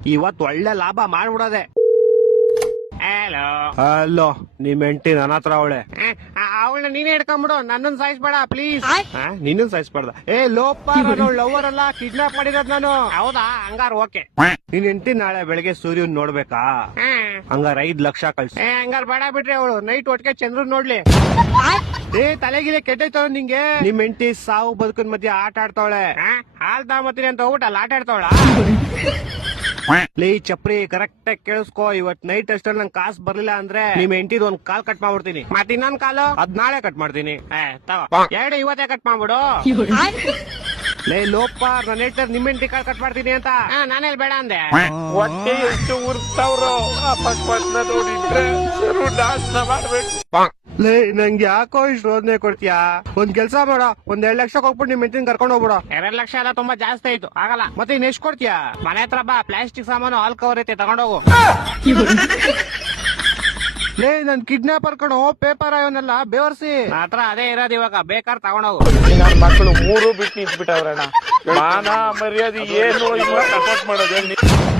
ಇವತ್ ಒಳ್ಳೆ ಲಾಭ ಮಾಡ್ಬಿಡೋದೆ. ಹಲೋ ಹಲೋ, ನಿಮ್ ಹೆಂಡತಿ ನನ್ನ ಹತ್ರ ಅವಳೆ. ಅವಳನ್ನ ನೀನೇ ಹಿಡ್ಕೊಂಡ್ಬಿಡು, ನನ್ನನ್ನು ಸಾಯಿಸ್ಬೇಡ ಪ್ಲೀಸ್. ನಿನ್ನ ಸಾಯಿಸ್ಬಾರ್ದ. ಲೋಪ, ಲವರ್ ಅಲ್ಲ, ಕಿಡ್ನಾಪ್ ಮಾಡಿರೋದ್ ನಾನು. ಹೌದಾ, ಹಂಗಾರ ಓಕೆ. ನಿನ್ ಹೆಂಡತಿ ನಾಳೆ ಬೆಳಗ್ಗೆ ಸೂರ್ಯನ್ ನೋಡ್ಬೇಕಾ? ಹಂಗಾರ 5 ಲಕ್ಷ ಕಳ್ಸಿ. ಹಂಗಾರ ಬೇಡ ಬಿಟ್ರಿ, ಅವಳು ನೈಟ್ ಒಟ್ಟಿಗೆ ಚಂದ್ರನ್ ನೋಡ್ಲಿ. ತಲೆಗಿಲೆ ಕೆಟ್ಟೈತವ ನಿಂಗೆ. ನಿಮ್ ಹೆಂಡತಿ ಸಾವು ಬದುಕಿನ ಮಧ್ಯೆ ಆಟ ಆಡ್ತಾವಳೆ. ಹಾಲ್ ತಗೊಂಬತ್ತೀನಿ ಅಂತ ಹೋಗ್ಬಿಟ್ಟು ಆಟ ಆಡ್ತಾವಳ. ಲೇ ಚಪ್ರಿ, ಕರೆಕ್ಟ್ ಆಗಿ ಕೇಳಿಸ್ಕೋ. ಇವತ್ ನೈಟ್ ಅಷ್ಟಲ್ಲಿ ನಂಗೆ ಕಾಸು ಬರ್ಲಿಲ್ಲ ಅಂದ್ರೆ ನಿಮ್ ಹೆಂಡತಿದ್ ಒಂದ್ ಕಾಲ್ ಕಟ್ ಮಾಡ್ಬಿಡ್ತೀನಿ. ಮತ್ ಇನ್ನೊಂದ್ ಕಾಲು ಅದ್ ನಾಳೆ ಕಟ್ ಮಾಡ್ತೀನಿ. ಎರಡು ಇವತ್ತೇ ಕಟ್ ಮಾಡ್ಬಿಡು. ಲೇ ಲೋಪ, ನನ್ನ ಹೇಳ್ತಾರೆ ನಿಮ್ ಹೆಂಡತಿ ಕಾಲ್ ಕಟ್ ಮಾಡ್ತೀನಿ ಅಂತ. ನಾನೆಲ್ಲಿ ಬೇಡ ಅಂದೆ. ಹೊಟ್ಟೆ ಎಷ್ಟು ಉರ್ತಾವ್ರೋ, ಅಪಸ್ಮಾತ್ ನೋಡಿದ್ರೆ ನಾಶ ಮಾಡ್ಬೇಕು. ಲೇ ನಂಗೆ ಯಾಕೋ ಇಷ್ಟು ರೋದನೆ ಕೊಡ್ತೀಯಾ? ಒಂದ್ ಕೆಲ್ಸ ಮಾಡೋ, ಒಂದ್ 2 ಲಕ್ಷ ಹೋಗ್ಬಿಟ್ಟು ನಿಮ್ ಹೆಂಡತಿನ ಕರ್ಕೊಂಡು ಹೋಗ್ಬಿಡೋ. 2 ಲಕ್ಷ ಎಲ್ಲ ತುಂಬಾ ಜಾಸ್ತಿ ಆಯ್ತು, ಆಗಲ್ಲ. ಮತ್ತೆ ಇನ್ ಎಷ್ಟ್ ಕೊಡ್ತೀಯಾ? ಮನೆ ಹತ್ರ ಬಾ, ಪ್ಲಾಸ್ಟಿಕ್ ಸಾಮಾನು ಹಾಲ್ ಕವರ್ ಐತೆ, ತಗೊಂಡೋಗು. ಲೇ ನನ್ ಕಿಡ್ನಾಪರ್ ಕಣೋ, ಪೇಪರ್ ಅವನ್ನೆಲ್ಲ ಬೇವರ್ಸಿ. ಹತ್ರ ಅದೇ ಇರೋದು, ಇವಾಗ ಬೇಕಾದ್ರೆ ತಗೊಂಡೋಗು. ನನ್ನ ಮಕ್ಕಳು 3 ಬಿಟ್ಟು ನಿಂತ್ಬಿಟ್ಟವ್ರಣ್ಣ. ಮಾನ ಮರ್ಯಾದೆ ಏನು ಇಲ್ಲ, ಸಪೋರ್ಟ್ ಮಾಡೋದು.